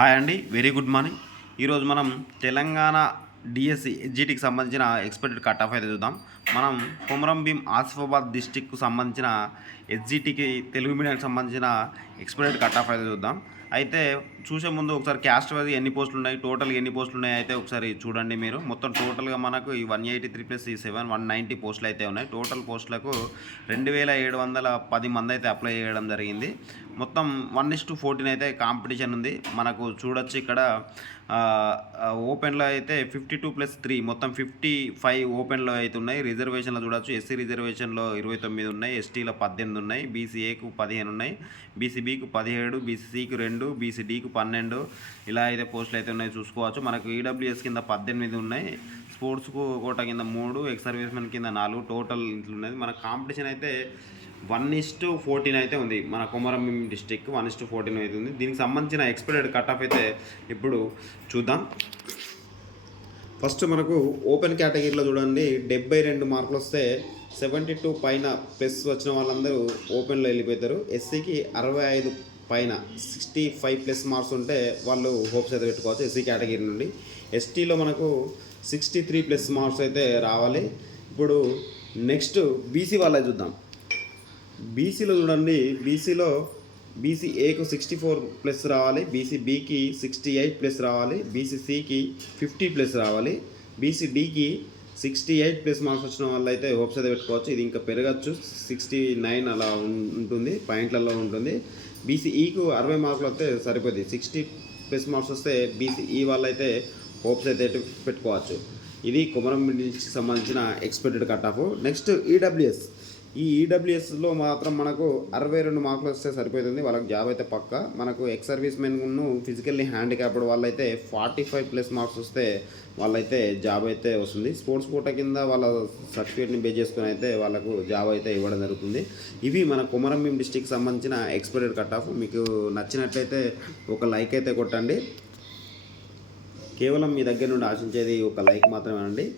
Hi అండి, very good morning. ఈరోజు మనం తెలంగాణ డిఎస్సి ఎస్జిటికి సంబంధించిన ఎక్స్పెక్టెడ్ కట్ ఆఫ్ అయితే చూద్దాం. మనం కొమరం భీం ఆసిఫాబాద్ డిస్టిక్కు సంబంధించిన ఎస్జిటికి తెలుగు మీడియంకి సంబంధించిన ఎక్స్పెక్టెడ్ కట్ ఆఫ్ అయితే చూద్దాం. అయితే చూసే ముందు ఒకసారి క్యాస్ట్ వైజ్ ఎన్ని పోస్టులు ఉన్నాయి, టోటల్గా ఎన్ని పోస్టులు ఉన్నాయి అయితే ఒకసారి చూడండి మీరు. మొత్తం టోటల్గా మనకు ఈ 183 ప్లస్ ఈ 190 పోస్టులు అయితే ఉన్నాయి. టోటల్ పోస్టులకు 2710 మంది అయితే అప్లై చేయడం జరిగింది. మొత్తం 1:14 అయితే కాంపిటీషన్ ఉంది. మనకు చూడొచ్చు ఇక్కడ ఓపెన్లో అయితే 52+3 మొత్తం 55 ఓపెన్లో అయితే ఉన్నాయి. రిజర్వేషన్లో చూడొచ్చు, ఎస్సీ రిజర్వేషన్లో 29 ఉన్నాయి, ఎస్టీలో 18 ఉన్నాయి, బీసీఏకు 15 ఉన్నాయి, బీసీబీకు 17, బీసీసీకి 2, బీసీడీకి 12 ఇలా అయితే పోస్టులు అయితే ఉన్నాయి చూసుకోవచ్చు. మనకు ఈడబ్ల్యూఎస్ కింద 18 ఉన్నాయి, స్పోర్ట్స్కు కోటా కింద 3, ఎక్స్ సర్వీస్మెన్ కింద 4 టోటల్ ఉన్నది. మన కాంపిటీషన్ అయితే 1:14 అయితే ఉంది. మన కొమరం భీం డిస్టిక్ 1:14 అయితే ఉంది. దీనికి సంబంధించిన ఎక్స్పెక్టెడ్ కట్ ఆఫ్ అయితే ఇప్పుడు చూద్దాం. ఫస్ట్ మనకు ఓపెన్ కేటగిరీలో చూడండి 72 మార్కులు వస్తే 72 పైన ప్లస్ వచ్చిన వాళ్ళందరూ ఓపెన్లో వెళ్ళిపోతారు. ఎస్సీకి 65 పైన 65+ మార్క్స్ ఉంటే వాళ్ళు హోప్స్ అయితే పెట్టుకోవచ్చు ఎస్సీ కేటగిరీ నుండి. ఎస్టీలో మనకు 63+ మార్క్స్ అయితే రావాలి. ఇప్పుడు నెక్స్ట్ బీసీ వాళ్ళే చూద్దాం. బీసీలో చూడండి, బీసీఏకు 64+ రావాలి, బీసీబీకి 68+ రావాలి, బీసీసీకి 50+ రావాలి, బీసీడీకి 68+ మార్క్స్ వచ్చిన వాళ్ళు అయితే హోప్స్ అయితే పెట్టుకోవచ్చు. ఇది ఇంకా పెరగచ్చు, 69 అలా ఉంటుంది, పాయింట్లలో ఉంటుంది. బీసీఈకు 60 మార్కులు వస్తే సరిపోతుంది. 60+ మార్క్స్ వస్తే బీసీఈ వాళ్ళు అయితే హోప్స్ అయితే పెట్టుకోవచ్చు. ఇది కొమరం భీంకి సంబంధించిన expected cut off. Next EWS. ఈ ఈడబ్ల్యూఎస్లో మాత్రం మనకు 62 మార్కులు వస్తే సరిపోతుంది, వాళ్ళకి జాబ్ అయితే పక్క. మనకు ఎక్స్ సర్వీస్మెన్ను ఫిజికల్లీ హ్యాండిక్యాప్డ్ వాళ్ళైతే 45+ మార్క్స్ వస్తే వాళ్ళైతే జాబ్ అయితే వస్తుంది. స్పోర్ట్స్ కోటా కింద వాళ్ళ సర్టిఫికేట్ని బేస్ చేసుకుని అయితే వాళ్ళకు జాబ్ అయితే ఇవ్వడం జరుగుతుంది. ఇవి మన కొమరం భీం డిస్టిక్కి సంబంధించిన ఎక్స్పెక్టెడ్ కట్ ఆఫ్. మీకు నచ్చినట్లయితే ఒక లైక్ అయితే కొట్టండి. కేవలం మీ దగ్గర నుండి ఆశించేది ఒక లైక్ మాత్రమే అండి.